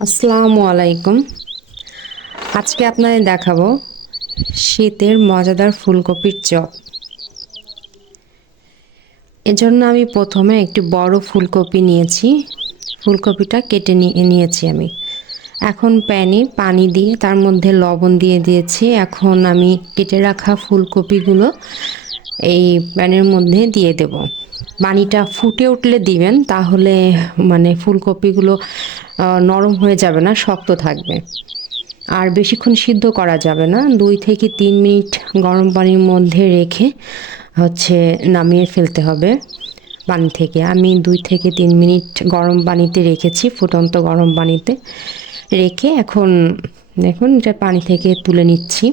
আসসালামু আলাইকুম। আজকে আপনাদের দেখাবো শীতের মজাদার ফুলকপির চপ। এজন্য আমি প্রথমে একটি বড় ফুলকপি নিয়েছি। ফুলকপিটা কেটে নিয়েছি আমি। এখন প্যানে পানি দিয়ে তার মধ্যে লবণ দিয়ে দিয়েছি। এখন আমি কেটে রাখা ফুলকপিগুলো এই প্যানের মধ্যে দিয়ে দেব। পানিটা ফুটে উঠলে দিবেন, তাহলে মানে ফুলকপিগুলো নরম হয়ে যাবে না, শক্ত থাকবে। আর বেশিক্ষণ সিদ্ধ করা যাবে না, 2 থেকে 3 মিনিট গরম পানির মধ্যে রেখে নামিয়ে ফেলতে হবে পানি থেকে। আমি 2 থেকে 3 মিনিট গরম পানিতে রেখেছি, ফুটন্ত গরম পানিতে রেখে এখন দেখুন এটা পানি থেকে তুলে নিচ্ছি।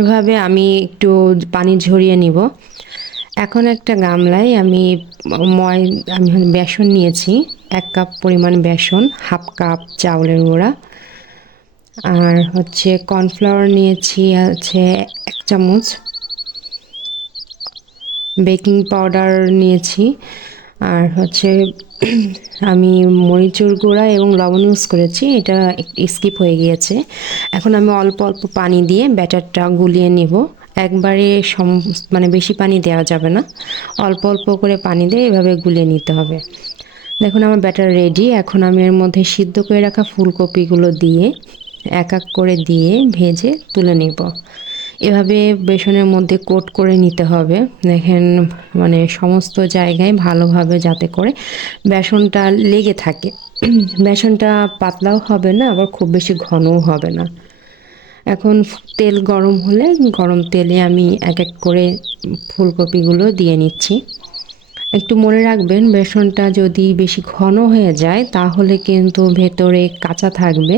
এভাবে আমি একটু পানি ঝরিয়ে নিব। এখন একটা গামলায় আমি বেসন নিয়েছি, 1 কাপ পরিমাণ বেসন, 1/2 কাপ চাউলের গুঁড়া, আর কর্নফ্লাওয়ার নিয়েছি 1 চামচ, বেকিং পাউডার নিয়েছি, আর আমি মরিচের গুঁড়া এবং লবণ ইউজ করেছি, এটা স্কিপ হয়ে গিয়েছে। এখন আমি অল্প অল্প পানি দিয়ে ব্যাটারটা গুলিয়ে নিব। একবারে মানে বেশি পানি দেওয়া যাবে না, অল্প অল্প করে পানি দিয়ে এভাবে গুলিয়ে নিতে হবে। দেখুন আমার ব্যাটার রেডি। এখন আমি এর মধ্যে সিদ্ধ করে রাখা ফুলকপিগুলো দিয়ে এক এক করে দিয়ে ভেজে তুলে নেব। এভাবে বেসনের মধ্যে কোট করে নিতে হবে। দেখেন মানে সমস্ত জায়গায় ভালোভাবে যাতে করে বেসনটা লেগে থাকে। বেসনটা পাতলাও হবে না, আবার খুব বেশি ঘনও হবে না। এখন তেল গরম হলে গরম তেলে আমি এক এক করে ফুলকপিগুলো দিয়ে নিচ্ছি। একটু মনে রাখবেন, বেসনটা যদি বেশি ঘন হয়ে যায় তাহলে কিন্তু ভেতরে কাঁচা থাকবে,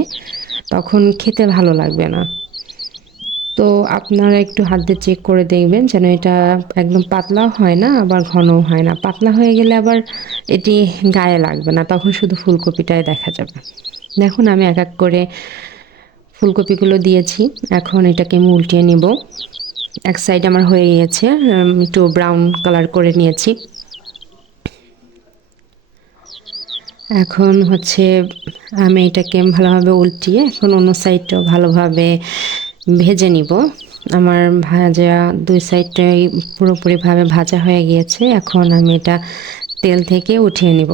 তখন খেতে ভালো লাগবে না। তো আপনারা একটু হাত দিয়ে চেক করে দেখবেন যেন এটা একদম পাতলাও হয় না, আবার ঘনও হয় না। পাতলা হয়ে গেলে আবার এটি গায়ে লাগবে না, তখন শুধু ফুলকপিটাই দেখা যাবে। দেখুন আমি এক এক করে ফুলকপিগুলো দিয়েছি। এখন এটাকে আমি উল্টিয়ে নিব। এক সাইড আমার হয়ে গিয়েছে, একটু ব্রাউন কালার করে নিয়েছি। এখন আমি এটাকে ভালোভাবে উল্টিয়ে এখন অন্য সাইডটাও ভালোভাবে ভেজে নিব। আমার ভাজা 2 সাইডটাই পুরোপুরিভাবে ভাজা হয়ে গিয়েছে। এখন আমি এটা তেল থেকে উঠিয়ে নিব।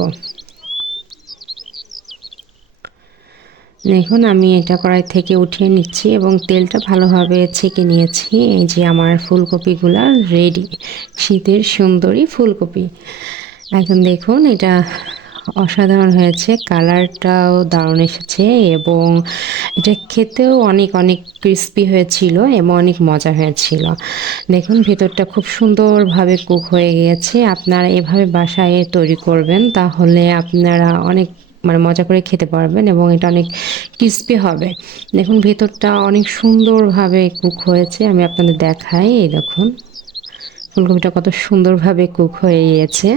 দেখুন আমি এটা কড়াই থেকে উঠিয়ে নিচ্ছি এবং তেলটা ভালোভাবে ছেঁকে নিয়েছি। এই যে আমার ফুলকপিগুলা রেডি, শীতের সুন্দরী ফুলকপি। এখন দেখুন এটা অসাধারণ হয়েছে, কালারটাও দারুণ এসেছে এবং এটা খেতেও অনেক অনেক ক্রিস্পি হয়েছিল এবং অনেক মজা হয়েছিল। দেখুন ভেতরটা খুব সুন্দরভাবে কুক হয়ে গিয়েছে। আপনারা এভাবে বাসায় তৈরি করবেন, তাহলে আপনারা অনেক মানে মজা করে খেতে পারবেন এবং এটা অনেক ক্রিস্পি হবে। দেখুন ভেতরটা অনেক সুন্দরভাবে কুক হয়েছে, আমি আপনাদের দেখাই। এই দেখুন ফুলকপিটা কত সুন্দরভাবে কুক হয়ে গিয়েছে।